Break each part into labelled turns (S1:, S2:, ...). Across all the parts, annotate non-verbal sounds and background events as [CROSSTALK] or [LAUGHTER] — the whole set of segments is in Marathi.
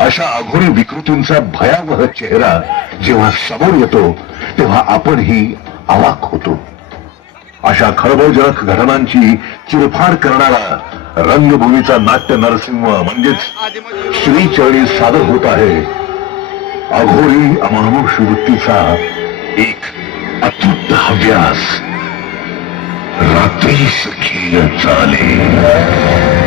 S1: अशा अघोरी विकृतींचा भयावह चेहरा जेव्हा समोर येतो तेव्हा आपणही अवाक होतो. अशा खळबळजनक घटनांची चिरफाड करणारा रंगभूमीचा नाट्य नरसिंह म्हणजेच श्रीचरणी सादर होत आहे. अघोरी अमानुष वृत्तीचा एक अतुट हव्यास रात्री सखी चाले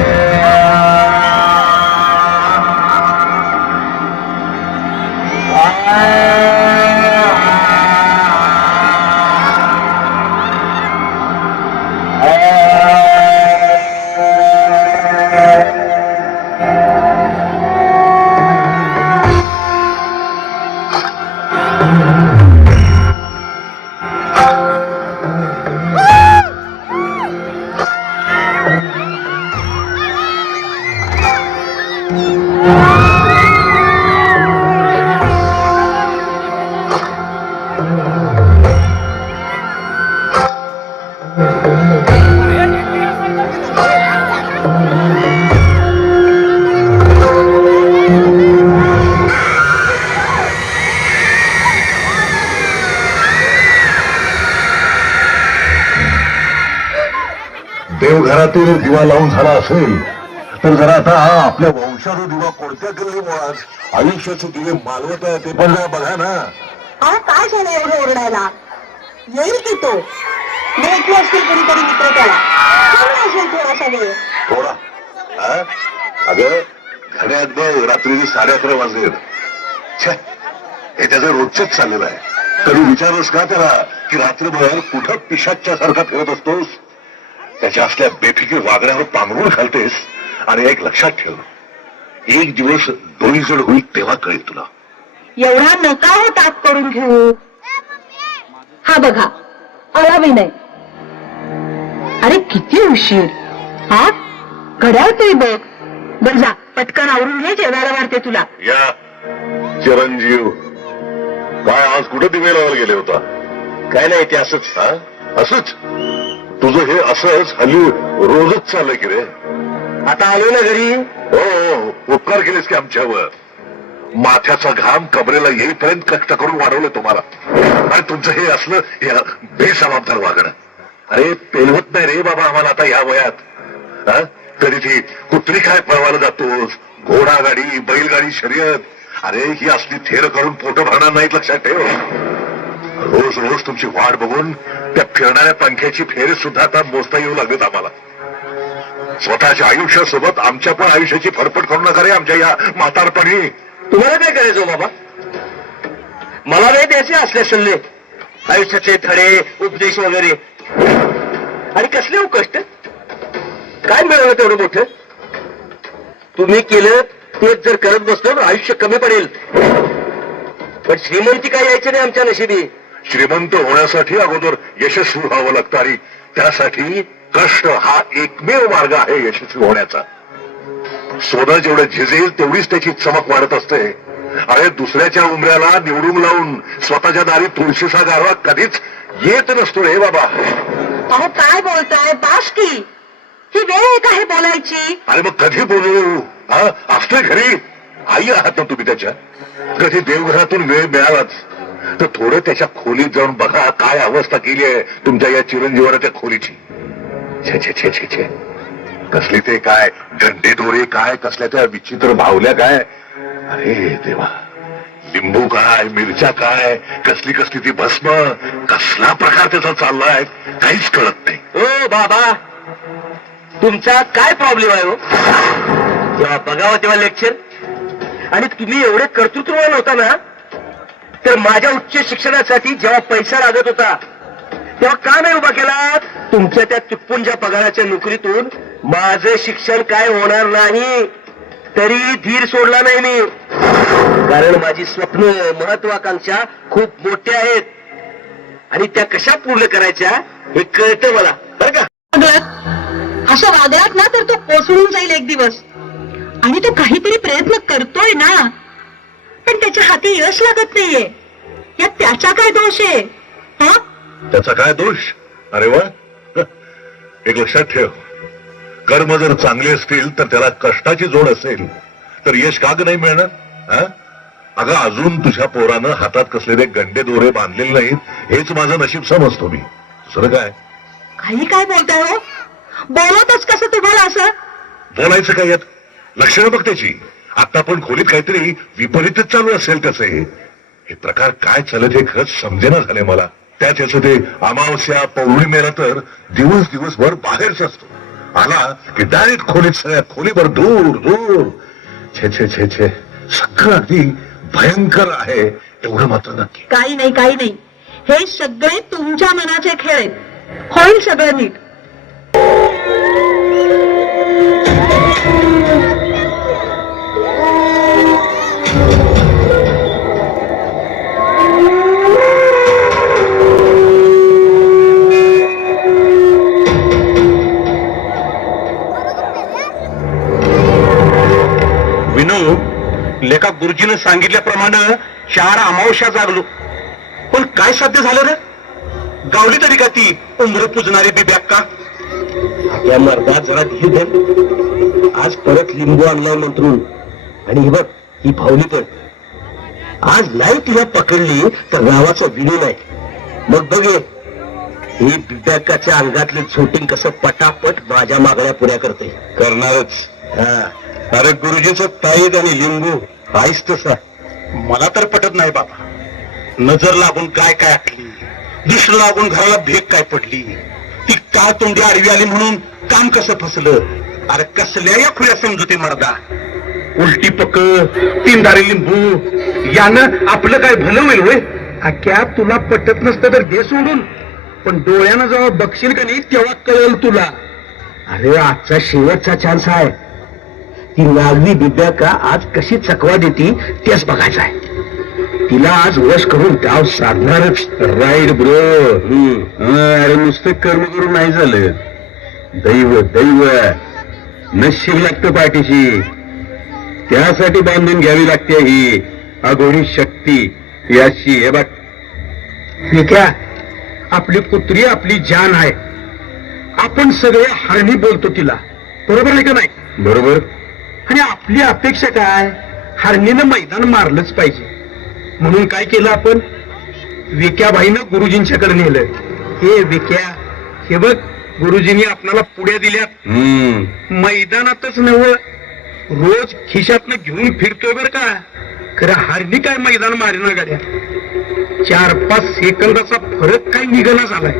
S1: देवघरातील दिवा लावून झाला असेल तर जरा आता हा आपल्या वंशाचा दिवा कोणत्या गल्ली मुळात आयुष्याचे दिवे मालवत आहे ते पण बघा ना.
S2: अहो काय झालं एवढं ओरडायला? येईल की तो? भेटलो असतील कोणीतरी मित्र त्याला असेल थोडासा वेळ?
S1: थोडा? अगं घड्यात बघ रात्रीचे साडे अकरा वाजले हे त्याचं रोजच चाललेलं आहे. कधी विचारलंस का त्याला की रात्रभर कुठं पिशाच्या सारखा फिरत असतोस? त्याच्या असल्या बेफिकीर वागण्यावर पांघरून घालतेस आणि एक लक्षात ठेव. एक दिवस दोन्ही जण होईल तेव्हा कळेल तुला.
S2: एवढा नका हो ताप करून घेऊ. हा बघा आला विनय अरे किती उशीर. हा? घड्याळ तरी बघ. बर जा पटकन आवरून घे जेवायला वाढते तुला.
S1: या. चिरंजीव काय आज कुठे दिवे लावायला गेले होता? काय नाही ते असंच हा? असंच? तुझं हे असंच हल्ली रोजच चाललंय की रे. आता आलो ना घरी. हो हो उपकार केलेस की आमच्यावर. माथ्याचा घाम कबरेला येईपर्यंत कष्ट करून वाढवलं तुम्हाला. आणि तुमचं हे असलं हे बेजबाबदार वागणं. अरे पेलवत नाही रे बाबा आम्हाला आता या वयात. हा? कधी ती कुत्री काय पळवायला जातोस? घोडा गाडी बैलगाडी शर्यत. अरे ही असली थेर करून पोट भरणार नाहीत लक्षात ठेव. रोज रोज तुमची वाट बघून त्या फिरणाऱ्या पंख्याची फेरी सुद्धा आता मोजता येऊ लागत आम्हाला. स्वतःच्या आयुष्यासोबत आमच्या पण आयुष्याची फरफट करू नका रे आमच्या या म्हातारपणी.
S3: तुम्हाला काय करायचो हो बाबा? मला नाही द्यायचे असले सल्ले आयुष्याचे धडे उपदेश वगैरे. आणि कसले हो कष्ट काय मिळवलं तेवढं मोठं? तुम्ही केलं तेच जर करत बसलो ना आयुष्य कमी पडेल. पण श्रीमंती काय यायची नाही आमच्या नशिबी?
S1: श्रीमंत होण्यासाठी अगोदर यशस्वी व्हावं लागतं आणि त्यासाठी कष्ट हा एकमेव मार्ग आहे यशस्वी होण्याचा. सोनं जेवढं झिजेल तेवढीच त्याची चमक वाढत असते. अरे दुसऱ्याच्या उमऱ्याला निवडून लावून स्वतःच्या दारी तुळशीचा गारवा कधीच येत नसतो रे बाबा.
S2: अहो काय बोलताय? बास की ही वेळ आहे का हे बोलायची?
S1: अरे मग कधी बोलू? हा? असतोय घरी. आई आहात ना तुम्ही त्याच्या? कधी देवघरातून वेळ मिळालाच. तर थोडं त्याच्या खोलीत जाऊन बघा काय अवस्था केली आहे तुमच्या या चिरंजीवनाच्या खोलीची. छे छे छे छे छे. कसले ते काय? गंडे दोरे काय? कसल्या त्या विचित्र भावल्या काय? अरे देवा. लिंबू काय? मिरच्या काय? कसली कसली ती भस्म? कसला प्रकार त्याचा चाललाय? काहीच कळत नाही.
S3: ओ बाबा. तुमचा काय प्रॉब्लेम आहे हो? जेव्हा बघावं तेव्हा लेक्चर आणि तुम्ही एवढे कर्तृत्ववान होता ना तर माझ्या उच्च शिक्षणासाठी जेव्हा पैसा लागत होता तेव्हा का नाही उभा केला? तुमच्या त्या चुप्पूंच्या पगाराच्या नोकरीतून माझं शिक्षण काय होणार नाही तरी धीर सोडला नाही मी. कारण माझी स्वप्न महत्वाकांक्षा खूप मोठ्या आहेत. आणि त्या कशा पूर्ण करायच्या हे कळतं मला. बर का?
S2: वागलात असं ना तर तो कोसळून जाईल एक दिवस. आणि तो काहीतरी प्रयत्न करतोय ना पण त्याच्या हाती यश लागत नाहीये. यात त्याचा काय दोष आहे? हा?
S1: त्याचा काय दोष? अरे वा. एक लक्षात ठेव. कर्म जर चांगले असतील तर त्याला कष्टाची जोड असेल.
S3: तर यश का ग नाही मिळणार? हा? अगं अजून तुझ्या पोरानं हातात कसलेले गंडे दोरे बांधलेले नाहीत हेच माझं नशीब समजतो मी. दुसरं काय?
S2: काही काय बोलताय हो? बोलतच कसं तुम्हाला असं?
S3: बोलायचं काय यात? लक्षणं बघ त्याची. आता पण खोलीत काहीतरी विपरीतच चालू असेल त्याचे. हे प्रकार काय चालत हे खरंच समजेना झाले मला. त्याच याचं ते अमावस्या पौर्णिमेला तर दिवस दिवसभर बाहेरच असतो. आला की डायरेक्ट खोलीत सगळ्या खोलीभर दूर दूर. छे छे छे छे. सगळं अगदी भयंकर आहे एवढं मात्र नक्की.
S2: काही नाही काही नाही. हे सगळे तुमच्या मनाचे खेळ आहेत. होईल सगळं नीट.
S4: लेखा गुरुजीनं सांगितल्याप्रमाणे चार अमावस्या जागलो. पण काय साध्य झालं रे? गावली तरी का ती उमर पुजणारी बिब्याक का आपल्या मर्दात जरा धीर धर. आज परत लिंबू आणलाय मंत्रून. आणि ही बघ ही भावली पण. आज नाही तिला पकडली तर गावाचा विनू नाही. मग बघे ही. बिब्याकाच्या अंगातले झोटिंग कसं पटापट माझ्या मागण्या पुऱ्या करते करणारच. अरे गुरुजीचं ताईद आणि लिंबू आईस तसा मला तर पटत नाही बाबा. नजर लागून काय काय आटली दिस लागून घराला भेग काय पडली ती का तोंडी आडवी आली म्हणून काम कसं फसलं? अरे कसल्या या खुल्या समजुती मर्दा. उलटी पक तीनदारी लिंबू यानं आपलं काय भलं होईल होय? अख्या तुला पटत नसतं तर दे सोडून. पण डोळ्यानं जेव्हा बघशील का नाही तेव्हा कळेल तुला. अरे आजचा शेवटचा चान्स आहे. ती नागवी बिब्या का आज कशी चकवा देती तेच बघायचं आहे. तिला आज वश करून डाव साधणारच राईट ब्रो. अरे नुसतं कर्म करून नाही झालं. दैव दैव. नशीब लागतं पाठीशी. त्यासाठी बांधून घ्यावी लागते ही अघोणी शक्ती. याशी हे बघ. आहे आपली कुत्री आपली जान आहे. आपण सगळे हरणी बोलतो तिला. बरोबर आहे का नाही? बरोबर. आणि आपली अपेक्षा काय? हरणीनं मैदान मारलंच पाहिजे. म्हणून काय केलं आपण? विक्याबाईनं गुरुजींच्याकडे नेलं. हे विक्या हे बघ गुरुजींनी आपणाला पुढे दिल्यात. मैदानातच नव रोज खिशातनं घेऊन फिरतोय बर का? खरं हरणी काय मैदान मारेना गाड्या? चार पाच सेकंदाचा फरक काय निघाला झालाय?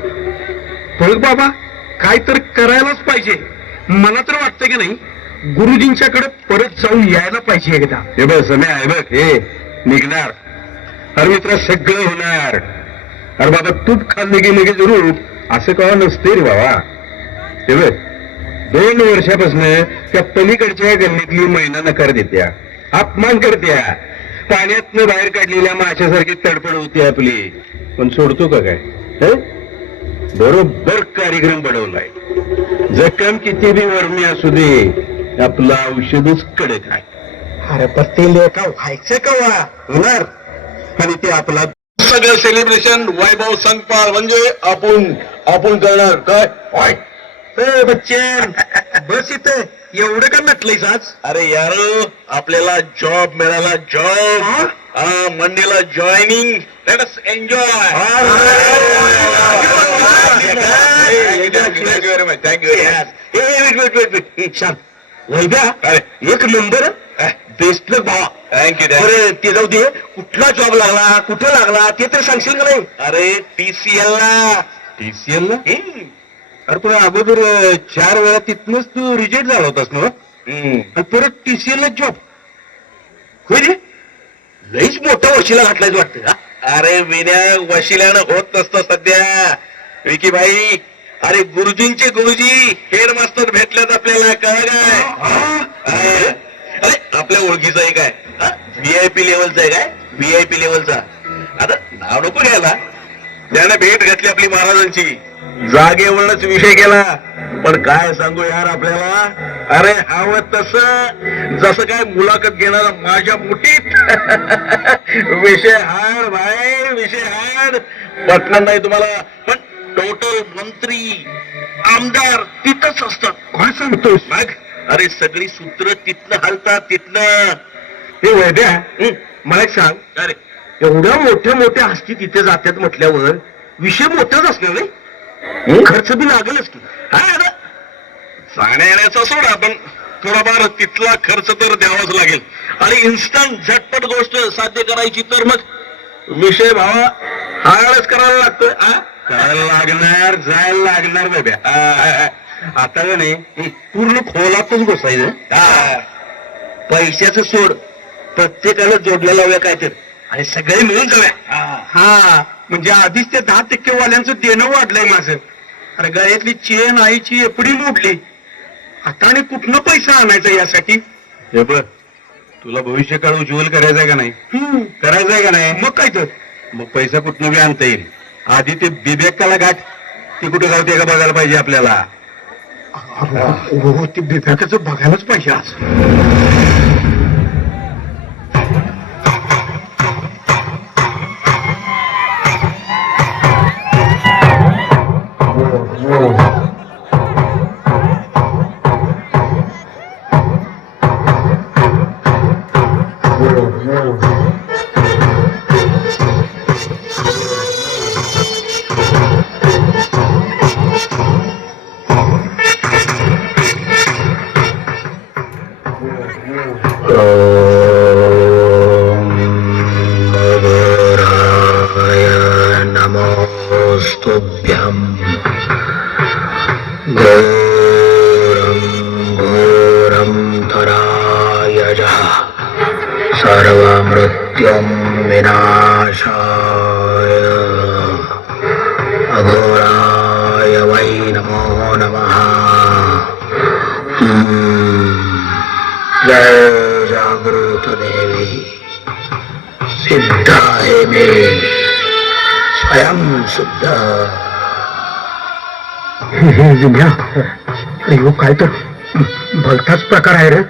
S4: बघ बाबा काय तर करायलाच पाहिजे. मला तर वाटतं की नाही गुरुजींच्याकडे परत जाऊन यायला पाहिजे एकदा. हे बघ समय आहे बघ हे निघणार. अरे मित्र सगळं होणार. अरे बाबा तूप खाल्ले की लगेच रूप असं कवा नसते रे बाबा? हे बघ दोन वर्षापासून त्या पलीकडच्या गल्लीतली महिना नकार देत्या. अपमान करत्या. पाण्यातनं बाहेर काढलेल्या माशासारखी तडफड होती आपली. पण सोडतो का काय? बरोबर कार्यक्रम बनवलाय. जखम किती बी वर्मी असू दे आपलं औषधच कडक आहे अरे पण ते लेखा व्हायचं का वा होणार आणि ते आपला
S3: सगळं सेलिब्रेशन वैभव संकपाळ म्हणजे आपण आपण करणार काय होय.
S4: ए, बच्चन बस इथं एवढं का नटलंयस आज
S3: अरे यार आपल्याला जॉब मिळाला जॉब हा मंडेला जॉईनिंग लेट अस एन्जॉय थँक्यू
S4: शांत वैद्या? एक नंबर बेस्ट भावा.
S3: थँक्यू
S4: बरं ते जाऊ दे. कुठला जॉब लागला? कुठं लागला? ते तर सांगशील का नाही?
S3: अरे टीसीएल ला.
S4: टीसीएल ला? अरे पण अगोदर चार वेळा तिथनच तू रिजेक्ट झाला होतास ना? आणि परत टीसीएल ला जॉब होय रे? लईच मोठा वशिला घातलाय वाटतं?
S3: अरे विनय वशिल्यानं होत नसतं सध्या. विकी भाई अरे गुरुजींचे गुरुजी हेड मास्टर भेटल्यात आपल्याला काय? हा. अरे आपल्या ओळखीचा आहे काय व्हीआयपी लेवलचा आहे काय? व्हीआयपी लेवलचा आता नाव नको घ्यायला. त्याने भेट घातली आपली महाराजांची. जागेवरच विषय केला. पण काय सांगू यार आपल्याला? अरे हवं तस. जसं काय मुलाखत घेणारा माझ्या मुठीत. [LAUGHS] विषय हाड भाई विषय हाड. पटणार नाही तुम्हाला. पण टोटल मंत्री आमदार तिथंच असतात.
S4: काय सांगतोस
S3: मग?
S1: अरे सगळी सूत्र तिथनं हलतात तिथनं.
S3: हे वैद्या मला एक सांग.
S1: अरे
S3: एवढ्या मोठ्या मोठ्या हस्ती तिथे जातात म्हटल्यावर विषय मोठाच असणार नाही? खर्च बी लागेलच की.
S1: हा. सांगण्या येण्याचा सोडा पण थोडाफार तिथला खर्च तर द्यावाच लागेल. आणि इन्स्टंट झटपट गोष्ट साध्य करायची तर मग? विषय भावा हाळच करायला लागतोय हा?
S3: करायला लागणार जायला लागणार बाब्या आता का नाही पूर्ण खोलातच बसायचं. पैशाचं सोड. प्रत्येकाला जोडल्या लावूया काय तर आणि सगळे मिळून जाऊया.
S1: हा.
S3: म्हणजे आधीच त्या दहा टक्के वाल्यांचं देणं वाढलंय माझं. अरे गळ्यातली चेन आईची एपडी मोडली. आता आणि कुठनं पैसा आणायचा यासाठी? हे बघ तुला भविष्य काळ उज्ज्वल करायचंय का नाही? करायचंय का नाही? मग काय तर. मग पैसा कुठनं बी आणता येईल? आधी ते बिबेकाला गाठ ती कुठे गावते का बघायला पाहिजे आपल्याला. हो, हो बघायलाच पाहिजे आज.
S5: नमो। जय जागृत देवी सिद्ध आहे मी। स्वयं सिद्ध
S3: अयो काय तर भलताच प्रकार आहे रे.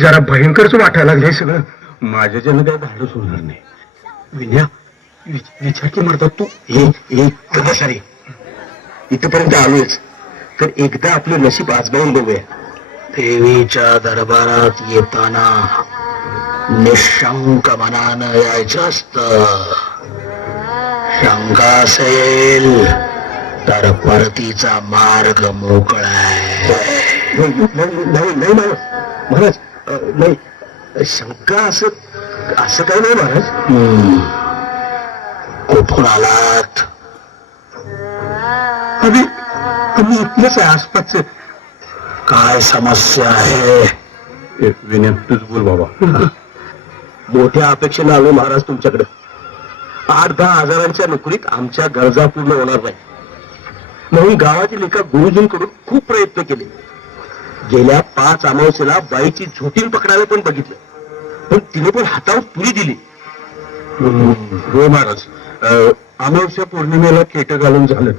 S3: जरा भयंकरच वाटायला लागले सगळं. माझ्याच्यानं काय धाडस होणार नाही. विनया विचार की मारतात तू? हे हे सारे इथपर्यंत आलोयच. तर एकदा आपलं नशीब आजमावून बघूया.
S5: देवीच्या दरबारात येताना निशंक मनानं यायचं असत. शंका असेल तर परतीचा मार्ग मोकळा आहे.
S3: नाही महाराज नाही. शंका असं असं काय नाही महाराज.
S5: कुठून आलात?
S3: आम्ही आम्ही इथलेच आहे आसपासचे.
S5: काय समस्या आहे?
S3: विनय तूच बोल बाबा. मोठ्या अपेक्षेनं आलो महाराज तुमच्याकडे. आठ दहा हजारांच्या नोकरीत आमच्या गरजा पूर्ण होणार नाही. म्हणून गावातील एका गुरुजींकडून खूप प्रयत्न केले. गेल्या पाच अमावस्येला बाईची झोटीन पकडायला पण बघितलं. पण तिने पण हातावर तुरी दिली. हो महाराज. अमावस्या पौर्णिमेला खेट घालून झालं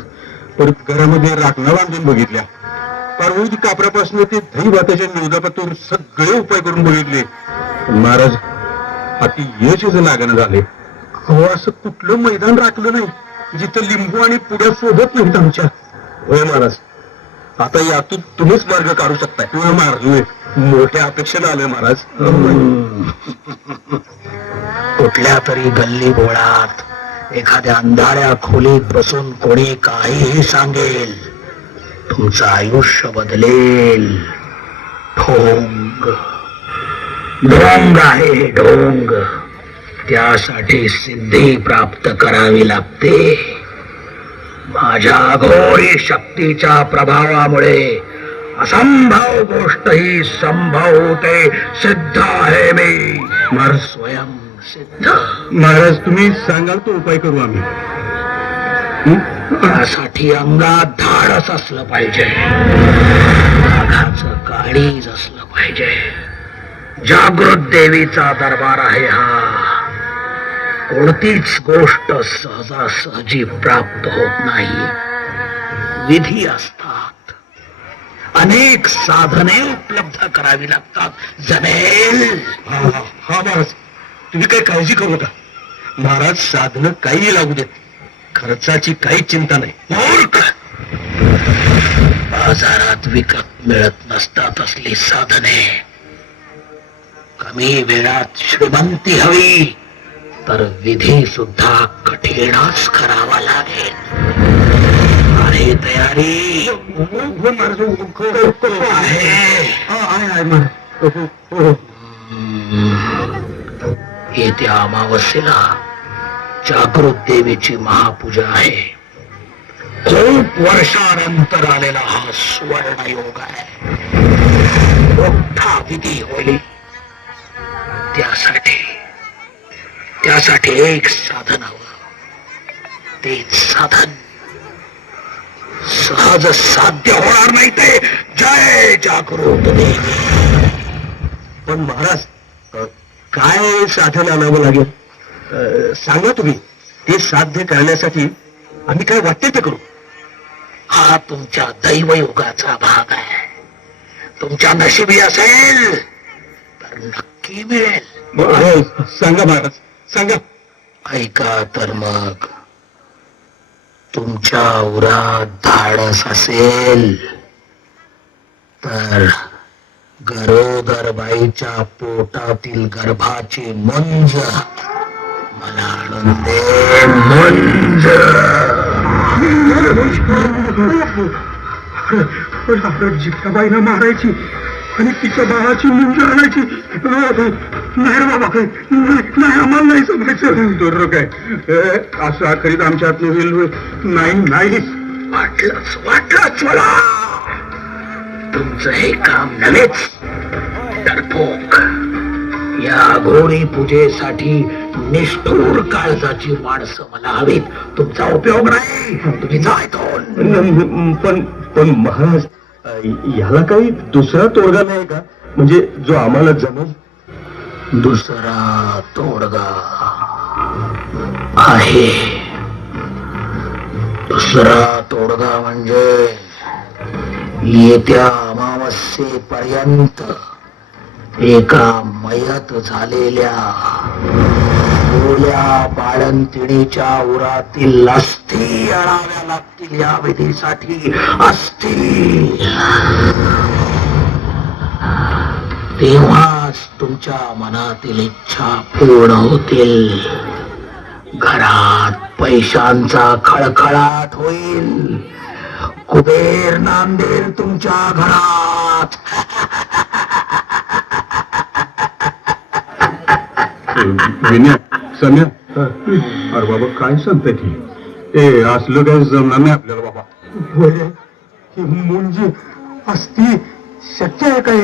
S3: परत घरामध्ये राखणा बांधून बघितल्या. पार्वती कापरापासून ते दही भाताच्या निवदापातूर सगळे उपाय करून बघितले. महाराज अति यशच लागणं झाले. हो असं कुठलं मैदान राखलं नाही जिथं लिंबू आणि पुढ्या सोबत नाहीत आमच्या. होय महाराज. आता यातून तुम्हीच मार्ग काढू शकताय. होय महाराज होय. मोठ्या अपेक्षेला आलं महाराज.
S5: कुठल्या तरी गल्ली बोळात एखाद्या अंधाऱ्या खोलीत बसून कोणी काहीही सांगेल तुमचं आयुष्य बदलेल. ढोंग ढोंग आहे ढोंग. त्यासाठी सिद्धी प्राप्त करावी लागते. माझ्या घोरी शक्तीच्या प्रभावामुळे असंभव गोष्ट ही संभव होते सिद्ध आहे मी.
S3: मर
S5: स्वयं.
S3: महाराज तुम्ही सांगाल तो उपाय करू आम्ही.
S5: त्यासाठी अंगात धाडस असलं पाहिजे. काळीज असलं पाहिजे. जागृत देवीचा दरबार आहे हा. कोणतीच गोष्ट सहजासहजी प्राप्त होत नाही. विधी असतात. अनेक साधने उपलब्ध करावी लागतात. जमेल.
S3: हा हा हा महाराज. तुम्ही काही काळजी करू नका महाराज साधनं काही लागू देत खर्चाची काही चिंता नाही
S5: मूर्ख बाजारात विकत मिळत नसतात असली साधने कमी वेळात श्रीमंती हवी तर विधी सुद्धा कठीणच करावा लागेल आहे तयारी आहे येत्या अमावस्येला जागृत देवीची महापूजा आहे. खूप वर्षानंतर आलेला हा सुवर्ण योग आहे. मोठा विधी होईल. त्यासाठी त्यासाठी एक साधन हवं. ते साधन सहज साध्य होणार नाही ते. जय जागृत देवी.
S3: पण महाराज काय साधन आणावं लागेल? सांगा तुम्ही ते साध्य करण्यासाठी आम्ही काय वाटते ते करू?
S5: हा तुमच्या दैवयोगाचा भाग आहे. तुमच्या नशिबी असेल तर नक्की मिळेल.
S3: सांगा महाराज सांगा.
S5: ऐका तर मग तुमच्या उरात धाडस असेल तर गरोदरबाईच्या पोटातील गर्भाची मंज. मला आणून दे मुंज
S3: जिजाबाईला मारायची आणि तिच्या बाळाची मुंज आणायची नाही बाबा नाही आम्हाला नाही जमायचं. दुर्र काय असं अखेरीत आमच्या हात होईल नाही नाही.
S5: वाटलंच वाटलंच मला. तुमचं हे काम नव्हेच. डरपोक या घोडी पूजेसाठी निष्ठूर काळजाची माणसं मला हवीत तुमचा उपयोग नाही. तुम्ही जा इथून.
S3: पण पण महाराज ह्याला काही दुसरा तोडगा नाही का? म्हणजे जो आम्हाला जमेल?
S5: दुसरा तोडगा आहे. दुसरा तोडगा म्हणजे येत्या अमावस्येपर्यंत एका मयत झालेल्या ओल्या बाळंतिणीच्या उरातील अस्थी आणाव्या लागतील या विधीसाठी. अस्थी. तेव्हाच तुमच्या मनातील इच्छा पूर्ण होतील. घरात पैशांचा खळखळाट होईल. कुबेर नांदेल तुमच्या घरात.
S3: विनय सम्या अरे बाबा काय सांगताय ती? ए असलं काय जमणार नाही आपल्याला बाबा. ही मुंजी असती शक्य आहे काय?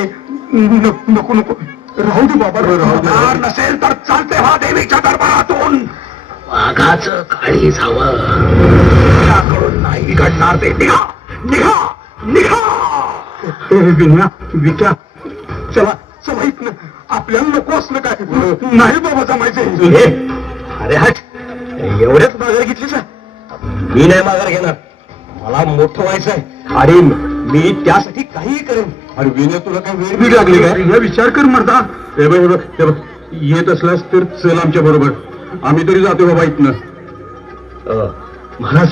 S3: न- नको नको. राहू दे बाबा. राहू
S5: होणार नसेल तर चालते व्हा देवीच्या दरबारातून. वाघाचं काळी त्याकडून नाही घडणार ते. निघा! निघा! निघा!
S3: विक्या चला चला इथनं. आपल्याला नको असलं काय? नाही बाबा जमायचं. अरे हट. एवढ्याच माघार घेतलीस मी नाही माघार घेणार. मला मोठं व्हायचं आहे आणि मी त्यासाठी काहीही करेन. अरे विनय तुला काय वेळ बीड लागली काय? हे विचार कर मरता हे बघ हे बघ हे बघ. येत असलास तर चल आमच्या बरोबर. आम्ही तरी जातो बाबा इथनं. महाराज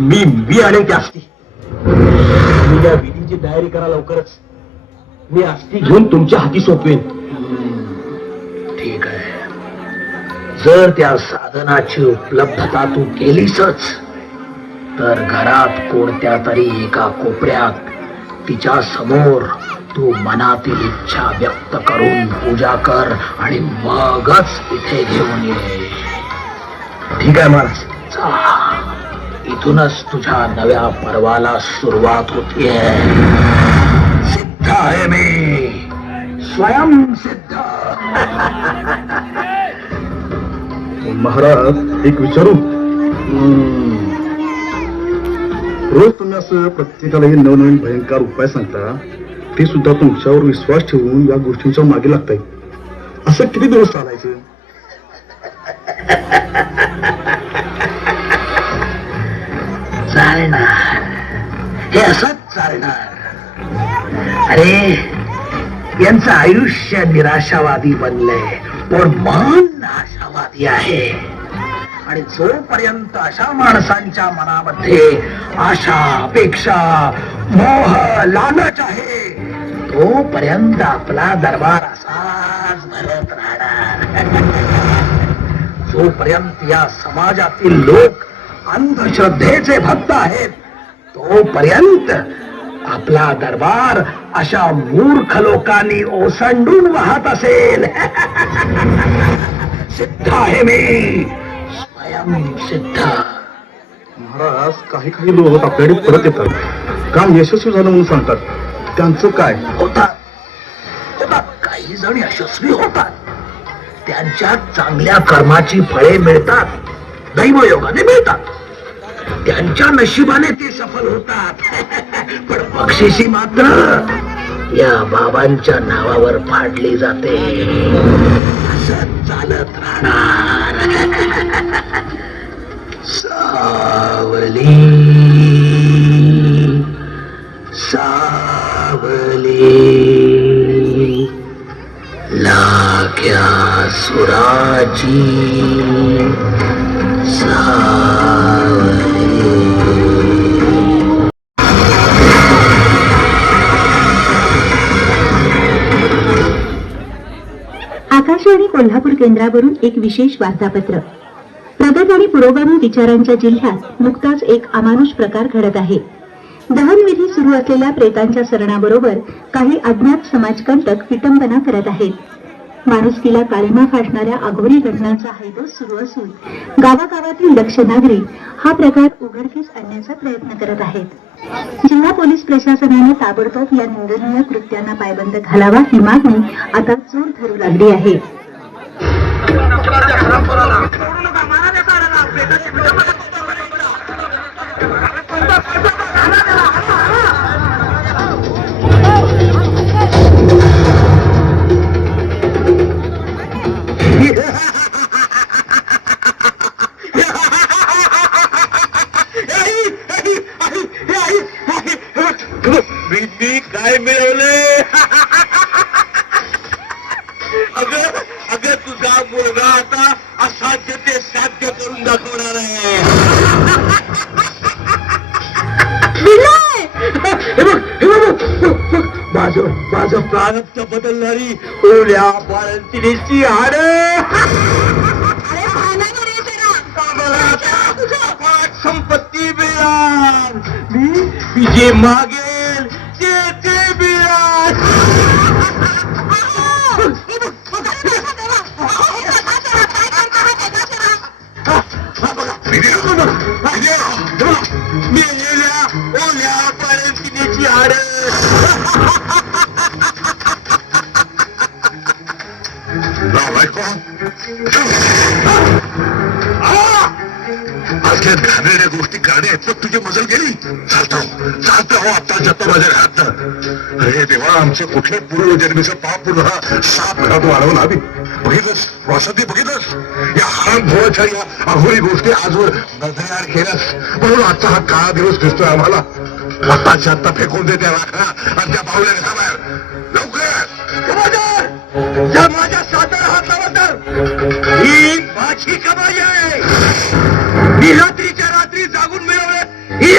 S3: मी मी त्या असती मी या विधीची तयारी करा लवकरच. मी अस्थी घेऊन तुमच्या हाती सोपवेन.
S5: ठीक आहे. जर त्या साधनाची उपलब्धता तू केलीसच तर घरात कोणत्या तरी एका कोपऱ्यात तिच्या समोर तू मनातील इच्छा व्यक्त करून पूजा कर आणि मगच इथे घेऊन ये.
S3: ठीक आहे महाराज.
S5: इथूनच तुझ्या नव्या पर्वाला सुरुवात होतीये. सिद्ध आहे मी. स्वयं सिद्ध.
S3: महाराज एक विचारू? रोज तुम्ही असं प्रत्येकाला हे नवनवीन भयंकर उपाय सांगता? ते सुद्धा तुमच्यावर विश्वास ठेवून या गोष्टींच्या मागे लागताय असं किती दिवस चालायचं?
S5: चालणार. हे असंच चालणार. अरे यांचं आयुष्य निराशावादी बनलंय. पण मन आशावादी आहे. आणि जोपर्यंत अशा माणसांच्या मनामध्ये आशा अपेक्षा मोह लालच आहे. तोपर्यंत आपला दरबार असाच भरत राहणार. जोपर्यंत या समाजातील लोक अंधश्रद्धेचे भक्त आहेत तोपर्यंत आपला दरबार अशा मूर्ख लोकांनी ओसंडून वाहत असेल. [LAUGHS] सिद्ध आहे मी. स्वयं सिद्ध.
S6: महाराज काही काही लोक आपल्याकडे परत येतात. काम यशस्वी झालं म्हणून सांगतात. त्यांचं काय?
S5: होतात. होतात काही जण यशस्वी होतात. त्यांच्या चांगल्या कर्माची फळे मिळतात. दैवयोगाने मिळतात. त्यांच्या नशिबाने ते सफल होतात. [LAUGHS] पण बक्षिशी मात्र या बाबांच्या नावावर फाडली जाते. असं चालत राहणार. [LAUGHS] सावली. सावली। लाग्या सुराची
S7: आकाशवाणी कोल्हापूर केंद्रावरून एक विशेष वार्तापत्र. प्रगत आणि पुरोगामी विचारांच्या जिल्ह्यात नुकताच एक अमानुष प्रकार घडत आहे. दहनविधी सुरू असलेल्या प्रेतांच्या सरणाबरोबर काही अज्ञात समाजकंटक विटंबना करत आहेत. माणुसकीला काळीमा फासणाऱ्या अघोरी घटनांचा हैदोस सुरू असून गावागावातील दक्ष नागरिक हा प्रकार उघडकीस आणण्याचा प्रयत्न करत आहेत. जिल्हा पोलीस प्रशासनाने ताबडतोब या निंदनीय कृत्यांना पायबंद घालावा ही मागणी आता जोर धरू लागली आहे.
S3: बदलणारी ओल्या बाळंतिनीची हाड. संपत्ती मिळाल. मी जे मागेल
S1: हो आत्ताच्या जत्ता माझ्या घरात अरे देवा आमचं कुठले पूर्वजन्मीचं पाप पुन्हा साप घरात वाढवला आम्ही बघितलंस? वासंती बघितलंस? या हाराम भोवाच्या या अघोरी गोष्टी आजवर नजरेआड केल्यास. म्हणून आजचा हा काळा दिवस दिसतोय आम्हाला. आत्ताच्या आत्ता फेकून दे त्या राखा आणि त्या पावल्या घराबाहेर लवकर!
S3: या माझ्या सादर हात लावा तर ही माझी कमाई आहे. मी रात्रीच्या रात्री जागून मिळवले ही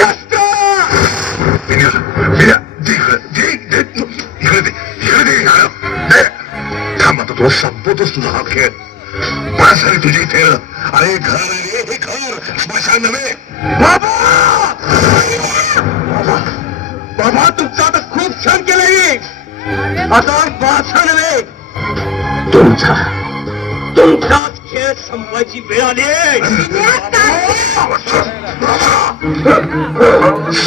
S1: तुला संपवतोच तुझा हा खेळ बस रे तुझी खेळ. अरे घर रे हे घर. स्मशान नव्हे
S3: बाबा! बाबा तुमचं आता खूप छान केलंय आता माझा नव्हे
S5: तुमचा
S3: तुमचाच खेळ संपायची वेळ आली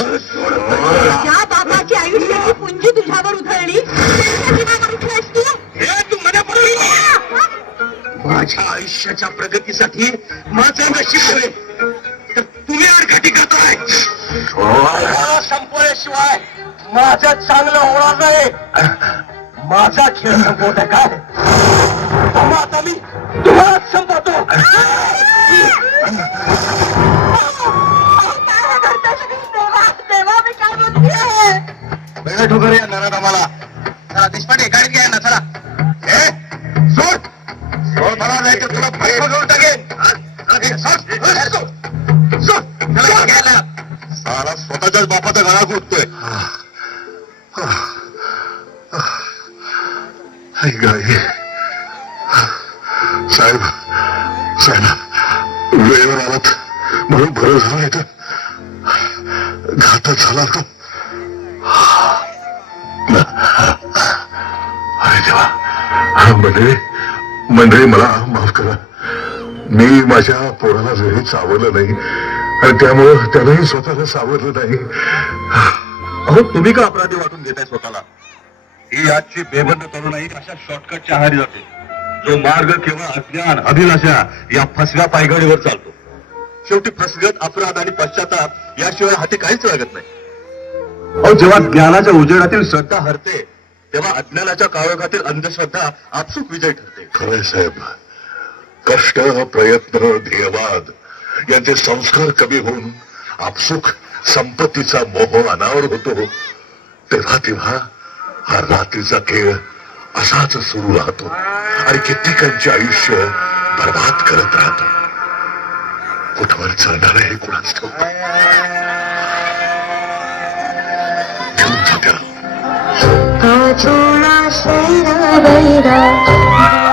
S7: ज्या बाबाची आयुष्याची पुंज तुझ्यावर उधळली
S3: हे तू मनापासून माझ्या आयुष्याच्या प्रगतीसाठी माझं नशीब ठेवले तर तुम्ही आडकाठी करताय. मला संपवल्याशिवाय माझं चांगलं होणार नाही. माझा खेळ संपवत आहे काय? थांबा आता मी तुम्हाला संपवतो.
S1: ठोकर या नरात आम्हाला. सावरलं नाही. आणि त्यामुळं त्यानंही स्वतःला सावरलं नाही.
S8: अहो तुम्ही का अपराधी वाटून घेताय स्वतःला? ही आजची बेबंद तरुणाई अशा शॉर्टकटच्या आहारी जाते. जो मार्ग केवळ अज्ञान अभिलाषा या फसव्या पायघडीवर चालतो. शेवटी फसगत अपराध आणि पश्चाताप याशिवाय हाती काहीच लागत नाही. अहो जेव्हा ज्ञानाच्या उजेडातील श्रद्धा हरते तेव्हा अज्ञानाच्या काळोखातील अंधश्रद्धा आपसूक विजय ठरते.
S1: खरे साहेब. कष्ट प्रयत्न ध्येयवाद यांचे संस्कार कमी होऊन आपसुक संपत्तीचा मोह अनावर होतो. तेव्हा तेव्हा हा रात्रीचा खेळ असाच सुरू राहतो आणि कित्येकांचे आयुष्य बर्बाद करत राहतो. कुठवर चढणार हे कुणाच ठाऊक घेऊन जा